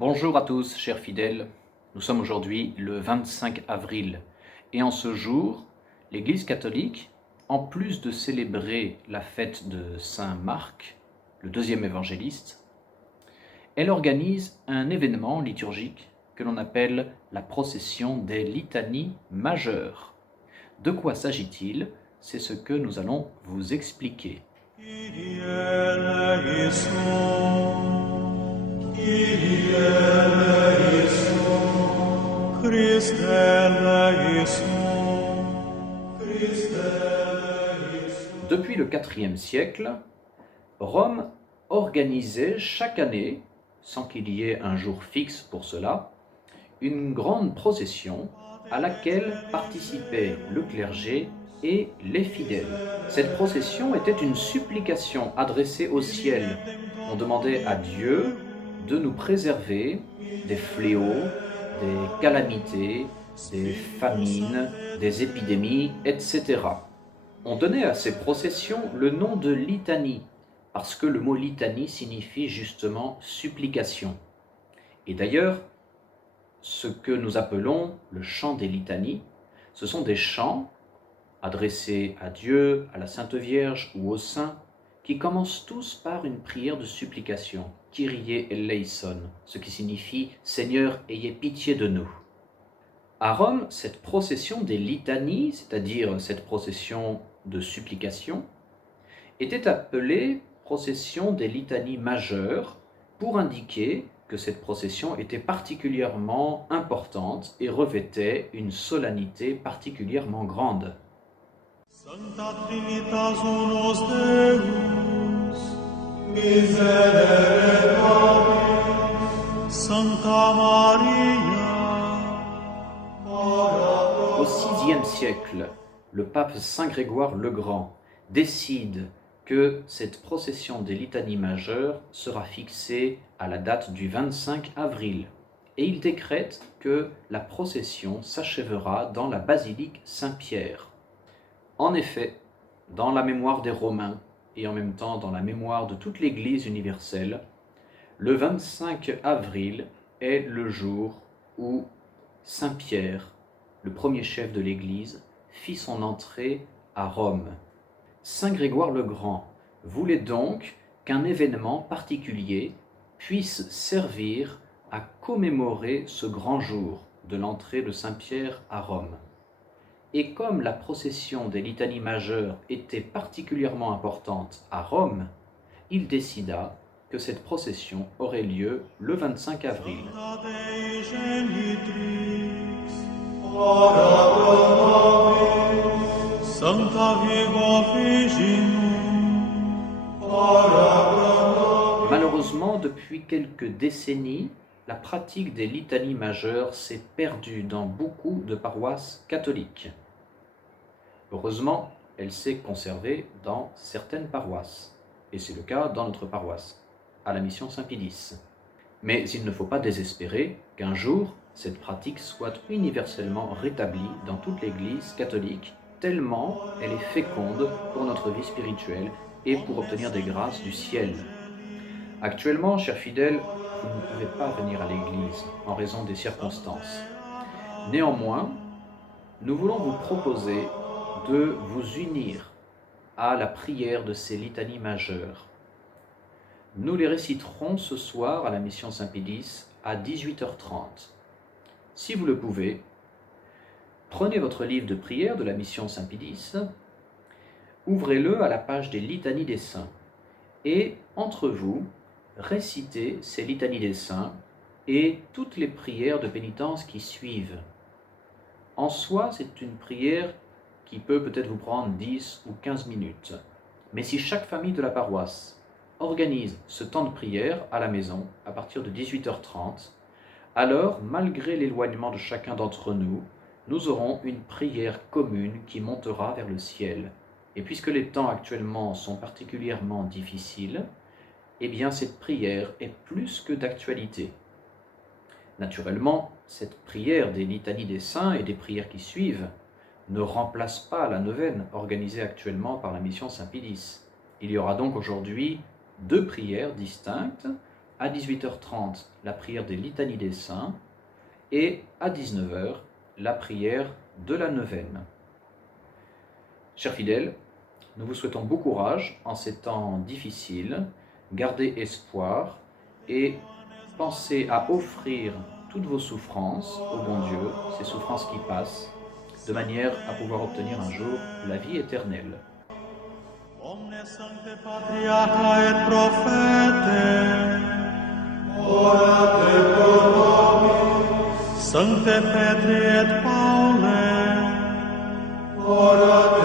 Bonjour à tous, chers fidèles. Nous sommes aujourd'hui le 25 avril et en ce jour, l'Église catholique, en plus de célébrer la fête de Saint Marc, le deuxième évangéliste, elle organise un événement liturgique que l'on appelle la procession des litanies majeures. De quoi s'agit-il? C'est ce que nous allons vous expliquer. Kyrie eleison, Kyrie eleison, Christe eleison, Christe eleison. Depuis le IVe siècle, Rome organisait chaque année, sans qu'il y ait un jour fixe pour cela, une grande procession à laquelle participaient le clergé et les fidèles. Cette procession était une supplication adressée au ciel. On demandait à Dieu de nous préserver des fléaux, des calamités, des famines, des épidémies, etc. On donnait à ces processions le nom de litanie, parce que le mot litanie signifie justement supplication. Et d'ailleurs, ce que nous appelons le chant des litanies, ce sont des chants adressés à Dieu, à la Sainte Vierge ou aux saints, qui commencent tous par une prière de supplication, Kyrie eleison, ce qui signifie « Seigneur, ayez pitié de nous ». À Rome, cette procession des litanies, c'est-à-dire cette procession de supplication, était appelée procession des litanies majeures pour indiquer que cette procession était particulièrement importante et revêtait une solennité particulièrement grande. Sancta Trinitas unus Deus, miserere nobis, Sancta Maria, ora Au pro VIe siècle, le pape Saint Grégoire le Grand décide que cette procession des litanies majeures sera fixée à la date du 25 avril. Et il décrète que la procession s'achèvera dans la basilique Saint-Pierre. En effet, dans la mémoire des Romains et en même temps dans la mémoire de toute l'Église universelle, le 25 avril est le jour où Saint-Pierre, le premier chef de l'Église, fit son entrée à Rome. Saint Grégoire le Grand voulait donc qu'un événement particulier puisse servir à commémorer ce grand jour de l'entrée de Saint-Pierre à Rome. Et comme la procession des litanies majeures était particulièrement importante à Rome, il décida que cette procession aurait lieu le 25 avril. Sancta Dei Genitrix, ora pro nobis, Sancta Virgo Virginum, ora pro nobis. Malheureusement, depuis quelques décennies, la pratique des litanies majeures s'est perdue dans beaucoup de paroisses catholiques. Heureusement, elle s'est conservée dans certaines paroisses, et c'est le cas dans notre paroisse, à la mission Saint-Pédis. Mais il ne faut pas désespérer qu'un jour, cette pratique soit universellement rétablie dans toute l'Église catholique, tellement elle est féconde pour notre vie spirituelle et pour obtenir des grâces du ciel. Actuellement, chers fidèles, vous ne pouvez pas venir à l'Église en raison des circonstances. Néanmoins, nous voulons vous proposer de vous unir à la prière de ces litanies majeures. Nous les réciterons ce soir à la mission Saint-Pédis à 18h30. Si vous le pouvez, prenez votre livre de prière de la mission Saint-Pédis, ouvrez-le à la page des litanies des saints et, entre vous, récitez ces litanies des saints et toutes les prières de pénitence qui suivent. En soi, c'est une prière qui peut peut-être vous prendre 10 ou 15 minutes. Mais si chaque famille de la paroisse organise ce temps de prière à la maison à partir de 18h30, alors, malgré l'éloignement de chacun d'entre nous, nous aurons une prière commune qui montera vers le ciel. Et puisque les temps actuellement sont particulièrement difficiles, eh bien cette prière est plus que d'actualité. Naturellement, cette prière des litanies des saints et des prières qui suivent ne remplace pas la neuvaine organisée actuellement par la mission Saint-Pédis. Il y aura donc aujourd'hui deux prières distinctes à 18h30, la prière des litanies des saints, et à 19h, la prière de la neuvaine. Chers fidèles, nous vous souhaitons bon courage en ces temps difficiles, gardez espoir et pensez à offrir toutes vos souffrances au bon Dieu, ces souffrances qui passent, de manière à pouvoir obtenir un jour la vie éternelle. Omne sancte patriarcha et prophete, ora te pro nobis. Sancte Petri et Paule, ora